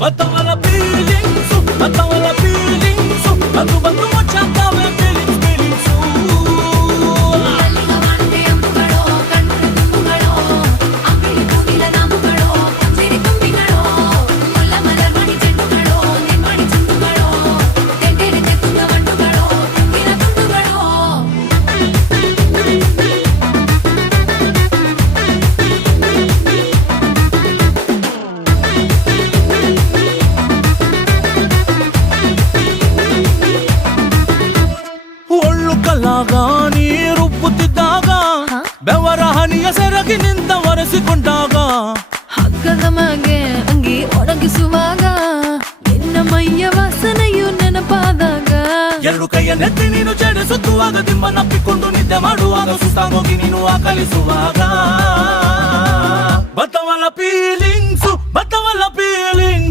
ಬತ್ತವಲ feelings ಬತ್ತವಲ feelings ಬಂದು ಬಂದು ಮುಚ್ಚಾಕವೆ feelings ನೀರುಪ್ಪುತ್ತಿದ್ದಾಗ ಬೆವರ ಹನಿಯ ಸೆರಗಿನಿಂದ ಒರೆಸಿಕೊಂಡಾಗ ಹಗ್ಗದ ಮಗೆ ಅಂಗಿ ಒಣಗಿಸುವಾಗ ನಿನ್ನ ಮೈಯ ವಾಸನೆಯು ನೆನಪಾದಾಗ ಎರಡು ಕೈಯ ನೆತ್ತಿ ನೀನು ಜಡಿಸುತ್ತುವಾಗ ದಿಮ್ಮನಪ್ಪಿಕೊಂಡು ನಿದ್ದೆ ಮಾಡುವಾಗ ಸುಸ್ತಾಗೋಗಿ ನೀನು ಆಕಲಿಸುವಾಗ ಬತ್ತವಲ